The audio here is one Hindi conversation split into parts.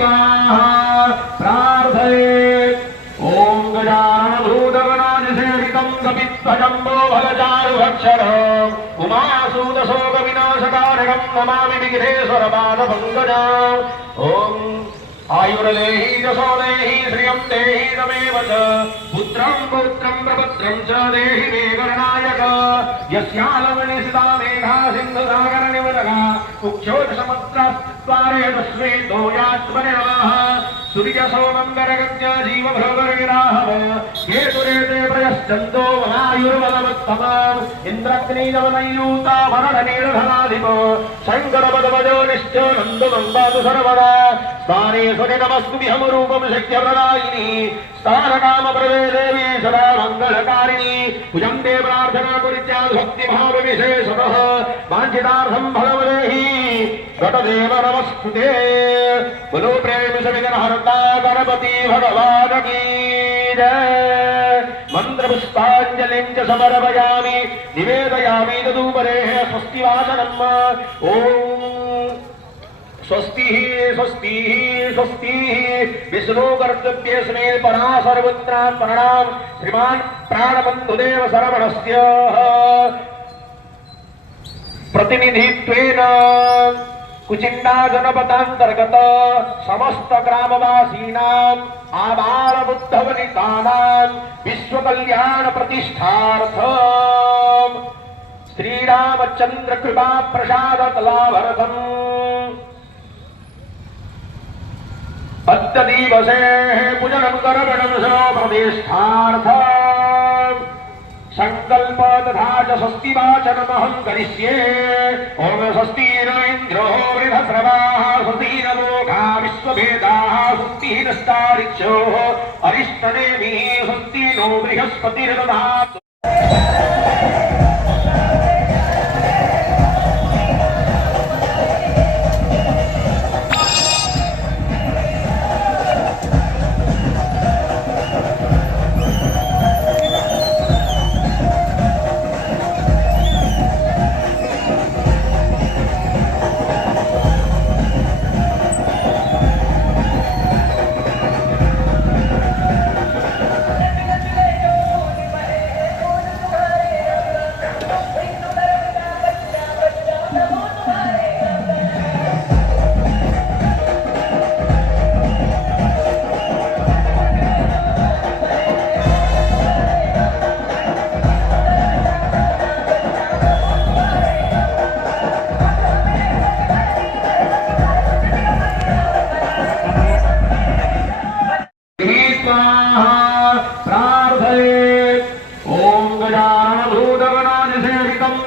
स्वाहा प्रार्थयेत्। ओम गजाननभूतगणाधिसेवितं कपित्वजम्बो फलचारुभक्षणम् उमासूदशोकविनाशकारणं नमामि विघ्नेश्वरपादपङ्कजम्। ओम आयुर्देहि यशोदेहि श्रियं देहि तमेव च पुत्रं पौत्रं प्रपुत्रं च देहि मे गणनायक। यस्यालवनिसिता मेघा सिन्धुसागरनिवनगा कुक्षोदशमुद्रास्त्वारे तस्मै तोयात्मने नमः। सूर्यसोमङ्गरगज्ञ जीवभृगर्गिराहव केतुरेते प्रयश्चन्दो वनायुर्वलवत्तमम् इन्द्रग्नीनवनयूता वरणनीलधनाधिप शङ्करपदवजो निश्चो नन्दमम्बातु सर्वदा। स्थाने स्वने नमस्तुभ्यमरूपं शक्यप्रदायिनी स्थानकामप्रदे देवी सदा मङ्गलकारिणी। भुजन्ते प्रार्थना कुरित्याद् भक्तिभावविशेषतः वाञ्छितार्थं फलमदेहि घटदेव नमस्तुते। बोलो प्रेम समिधन हरता गणपति भगवान की जय। मंत्रपुष्पाञ्जलिं च समर्पयामि निवेदयामि तदुपरेः स्वस्ति वाचनम्। ओम स्वस्ति स्वस्ति स्वस्ति विष्णु कर्तव्यस्मे पराशरपुत्रान् प्रणाम श्रीमान् प्राणबन्धुदेव शरवणस्य प्रतिनिधित्वेन कुचिंडा जनपदांतर्गत समस्त ग्रामवासीनाम् आबालबुद्धवनितानाम् विश्वकल्याण प्रतिष्ठार्थम् श्रीरामचंद्र कृपा प्रसाद लाभार्थम् अद्य दिवसे पूजनं कर्मणं प्रतिष्ठार्थम् संकल्प तथा च स्वस्ति वाचनमहं करिष्ये। ओम स्वस्ति न इन्द्रो वृद्धश्रवाः स्वस्ति न मोघा विश्वभेदाः स्वस्ति नस्तारिक्षोः अरिष्टनेमिः स्वस्ति नो बृहस्पतिर्दधातु।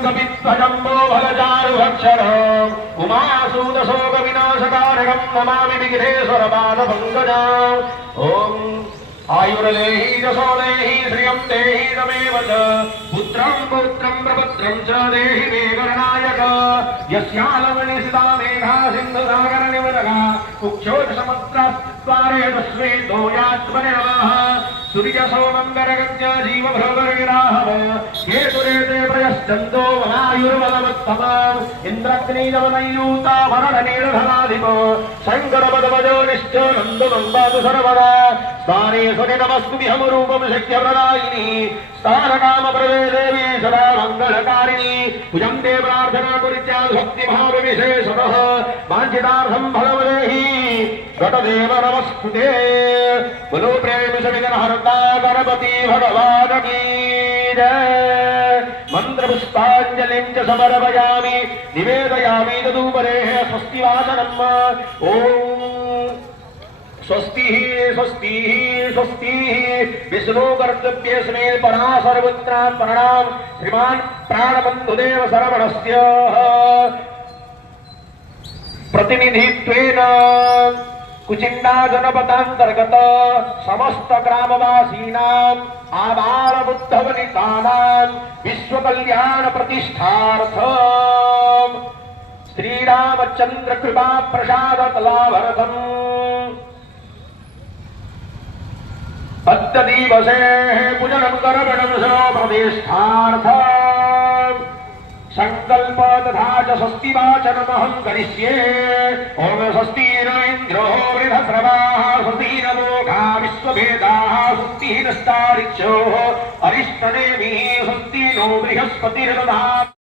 कपित्वजम्बो फलचारुभक्षणम् उमासूदशोकविनाशकारणं नमामि विघ्नेश्वरपादपङ्कजम्। ओम आयुर्देहि यशोदेहि श्रियं देहि तमेव च पुत्रं पौत्रं प्रपुत्रं च देहि मे गणनायक। यस्यालवनिसिता मेघा सिन्धुसागरनिवनगा कुक्षोदशमुद्रास्त्वारे तस्मै तोयात्मने नमः। सूर्यसोमङ्गरगज्ञ जीवभृगर्गिराहव केतुरेते प्रयश्चन्दो वनायुर्वलवत्तमम् इन्द्रग्नीनवनयूता वरणनीलधनाधिप शङ्करपदवजो निश्चो नन्दमम्बातु सर्वदा। स्थाने स्वने नमस्तुभ्यमरूपं शक्यप्रदायिनी स्थानकामप्रदे देवी सदा मङ्गलकारिणी। भुजन्ते प्रार्थना कुरित्याद् भक्तिभावविशेषतः वाञ्छितार्थं फलमदेहि घटदेव नमस्तुते। बोलो प्रेम समिधन हरता गणपति भगवान की जय। मंत्रपुष्पाञ्जलिं च समर्पयामि निवेदयामि तदुपरेः स्वस्ति वाचनम्। ओम स्वस्ति स्वस्ति स्वस्ति विष्णु कर्तव्यस्मे पराशरपुत्रान् प्रणाम श्रीमान् प्राणबन्धुदेव शरवणस्य प्रतिनिधित्वेन कुचिंडा जनपदांतर्गत समस्त ग्रामवासीनाम् आबालबुद्धवनितानाम् विश्वकल्याण प्रतिष्ठार्थम् श्रीरामचंद्र कृपा प्रसाद लाभार्थम् अद्य दिवसे पूजनं कर्मणं प्रतिष्ठार्थम् संकल्प तथा च स्वस्ति वाचनमहं करिष्ये। ओम स्वस्ति न इन्द्रो वृद्धश्रवाः हीनस्तारिक्षो अरिष्टनेमिः स्वस्ति नो बृहस्पतिर्दधातु